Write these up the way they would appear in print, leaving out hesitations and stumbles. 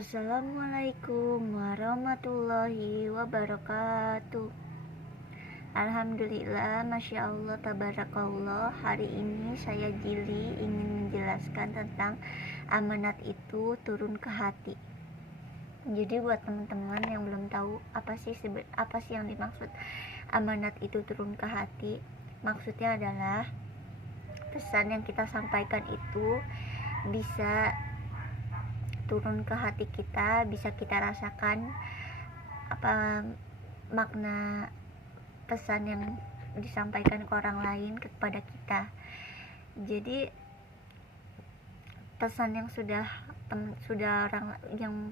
Assalamualaikum warahmatullahi wabarakatuh. Alhamdulillah, Masya Allah, Tabarakallah. Hari ini saya Jili ingin menjelaskan tentang amanat itu turun ke hati. Jadi buat teman-teman yang belum tahu apa sih yang dimaksud amanat itu turun ke hati, maksudnya adalah pesan yang kita sampaikan itu bisa turun ke hati kita, bisa kita rasakan apa makna pesan yang disampaikan ke orang lain kepada kita. Jadi pesan yang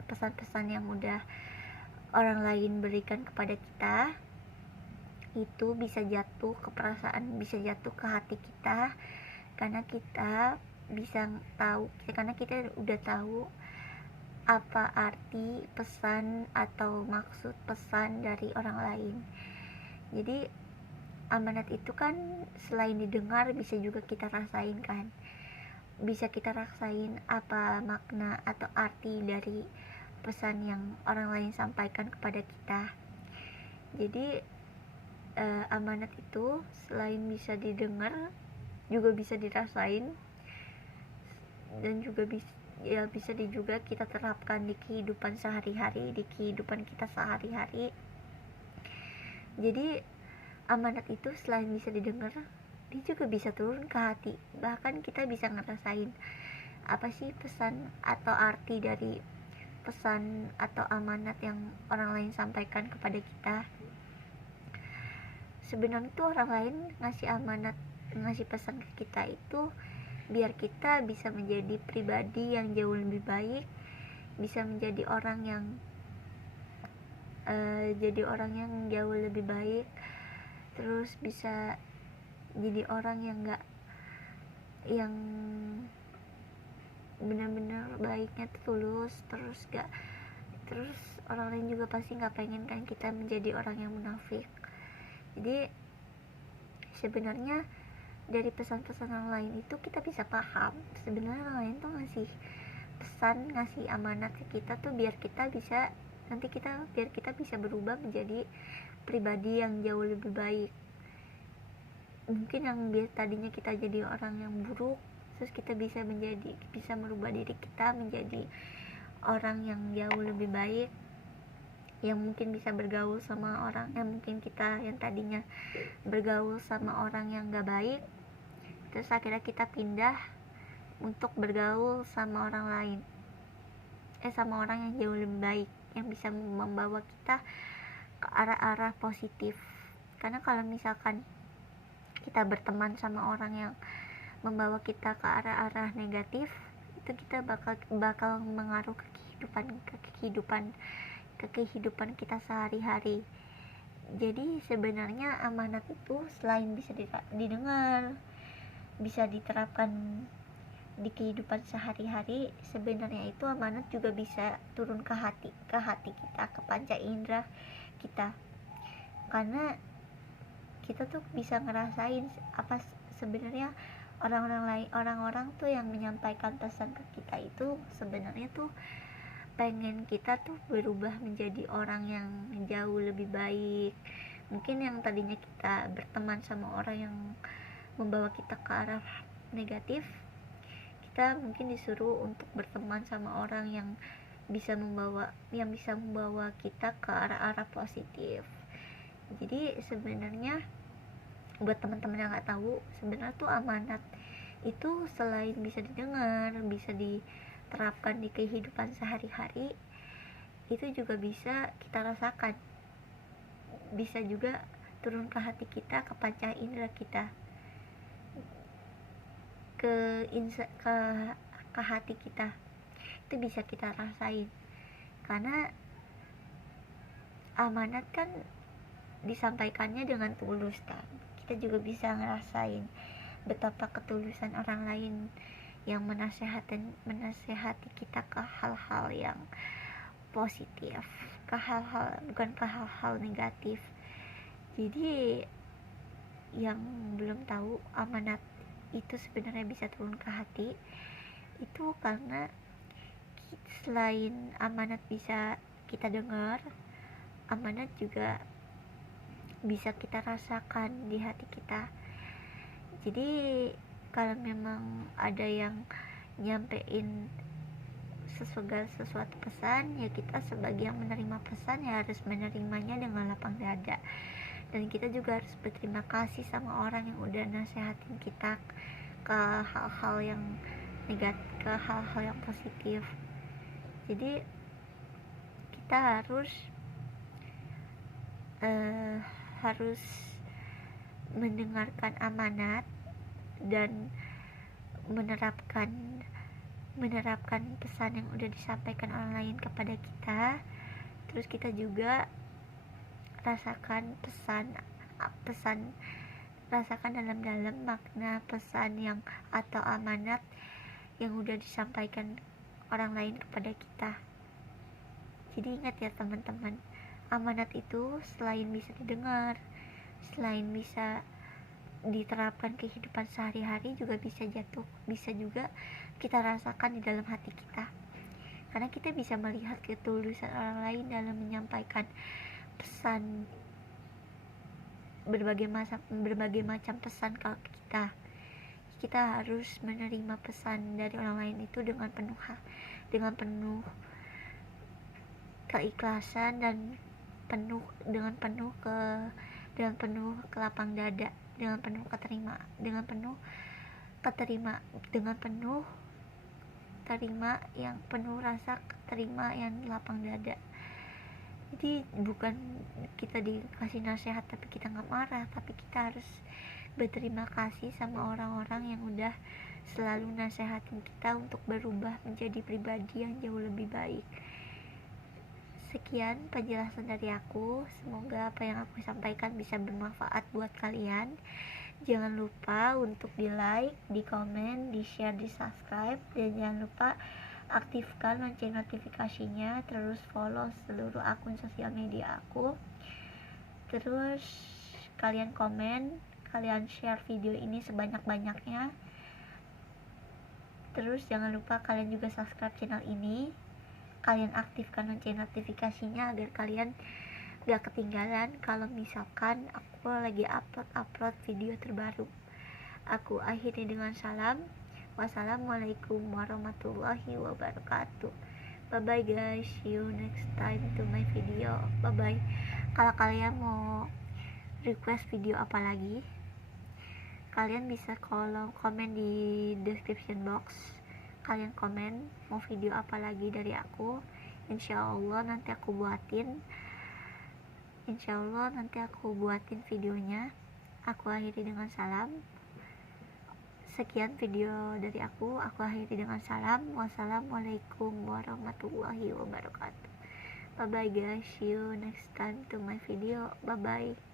pesan-pesan yang udah orang lain berikan kepada kita itu bisa jatuh ke perasaan, bisa jatuh ke hati kita karena kita udah tahu apa arti pesan atau maksud pesan dari orang lain. Jadi amanat itu kan selain didengar bisa juga kita rasain kan, bisa kita rasain apa makna atau arti dari pesan yang orang lain sampaikan kepada kita. Jadi amanat itu selain bisa didengar juga bisa dirasain dan juga bisa juga kita terapkan di kehidupan sehari-hari, di kehidupan kita sehari-hari. Jadi amanat itu selain bisa didengar, dia juga bisa turun ke hati. Bahkan kita bisa ngerasain apa sih pesan atau arti dari pesan atau amanat yang orang lain sampaikan kepada kita. Sebenarnya itu orang lain ngasih pesan ke kita itu biar kita bisa menjadi pribadi yang jauh lebih baik, bisa menjadi orang yang jauh lebih baik, terus bisa jadi orang yang benar-benar baiknya tulus, terus orang lain juga pasti nggak pengen kan kita menjadi orang yang munafik. Jadi sebenarnya dari pesan-pesan orang lain itu kita bisa paham sebenarnya orang lain tuh ngasih pesan, ngasih amanat ke kita tuh biar kita bisa berubah menjadi pribadi yang jauh lebih baik. Mungkin yang tadinya kita jadi orang yang buruk, terus kita bisa merubah diri kita menjadi orang yang jauh lebih baik, yang mungkin bisa bergaul sama orang yang mungkin kita yang tadinya bergaul sama orang yang gak baik, terus akhirnya kita pindah untuk bergaul sama orang yang jauh lebih baik, yang bisa membawa kita ke arah-arah positif. Karena kalau misalkan kita berteman sama orang yang membawa kita ke arah-arah negatif, itu kita bakal mengaruh ke kehidupan kita sehari-hari. Jadi sebenarnya amanat itu selain bisa didengar, bisa diterapkan di kehidupan sehari-hari, sebenarnya itu amanat juga bisa turun ke hati kita, ke panca indera kita. Karena kita tuh bisa ngerasain apa sebenarnya orang-orang tuh yang menyampaikan pesan ke kita itu sebenarnya tuh pengen kita tuh berubah menjadi orang yang jauh lebih baik. Mungkin yang tadinya kita berteman sama orang yang membawa kita ke arah negatif, kita mungkin disuruh untuk berteman sama orang yang bisa membawa kita ke arah-arah positif. Jadi sebenarnya buat teman-teman yang nggak tahu, sebenarnya tuh amanat itu selain bisa didengar, bisa diterapkan di kehidupan sehari-hari, itu juga bisa kita rasakan, bisa juga turun ke hati kita, ke panca indera kita, ke hati kita, itu bisa kita rasain. Karena amanat kan disampaikannya dengan tulus kan, kita juga bisa ngerasain betapa ketulusan orang lain yang menasehati kita ke hal-hal yang positif, bukan ke hal-hal negatif. Jadi yang belum tahu amanat itu sebenarnya bisa turun ke hati, itu karena selain amanat bisa kita dengar, amanat juga bisa kita rasakan di hati kita. Jadi kalau memang ada yang nyampein sesuatu pesan, ya kita sebagai yang menerima pesan ya harus menerimanya dengan lapang dada. Dan kita juga harus berterima kasih sama orang yang udah nasehatin kita ke hal-hal yang negatif, ke hal-hal yang positif. Jadi kita harus mendengarkan amanat dan menerapkan pesan yang udah disampaikan orang lain kepada kita. Terus kita juga rasakan rasakan dalam-dalam makna pesan yang atau amanat yang udah disampaikan orang lain kepada kita. Jadi ingat ya teman-teman, amanat itu selain bisa didengar, selain bisa diterapkan kehidupan sehari-hari, juga bisa juga kita rasakan di dalam hati kita. Karena kita bisa melihat ketulusan orang lain dalam menyampaikan pesan, berbagai macam pesan ke kita. Kita harus menerima pesan dari orang lain itu dengan penuh keikhlasan dan dengan penuh kelapang dada, dengan penuh yang penuh rasa keterima yang lapang dada. Jadi bukan kita dikasih nasihat tapi kita nggak marah, tapi kita harus berterima kasih sama orang-orang yang udah selalu nasehatin kita untuk berubah menjadi pribadi yang jauh lebih baik. Sekian penjelasan dari aku, semoga apa yang aku sampaikan bisa bermanfaat buat kalian. Jangan lupa untuk di like, di komen, di share, di subscribe, dan jangan lupa aktifkan lonceng notifikasinya. Terus follow seluruh akun sosial media aku. Terus kalian komen, kalian share video ini sebanyak-banyaknya. Terus jangan lupa kalian juga subscribe channel ini. Kalian aktifkan lonceng notifikasinya agar kalian gak ketinggalan kalau misalkan aku lagi upload video terbaru. Aku akhiri dengan salam. Wassalamualaikum warahmatullahi wabarakatuh. Bye bye guys, see you next time to my video. Bye bye. Kalau kalian mau request video apa lagi, kalian bisa komen di description box. Kalian komen mau video apa lagi dari aku. Insyaallah nanti aku buatin videonya. Aku akhiri dengan salam. Sekian video dari aku akhiri dengan salam. Wassalamualaikum warahmatullahi wabarakatuh. Bye bye guys, see you next time to my video. Bye bye.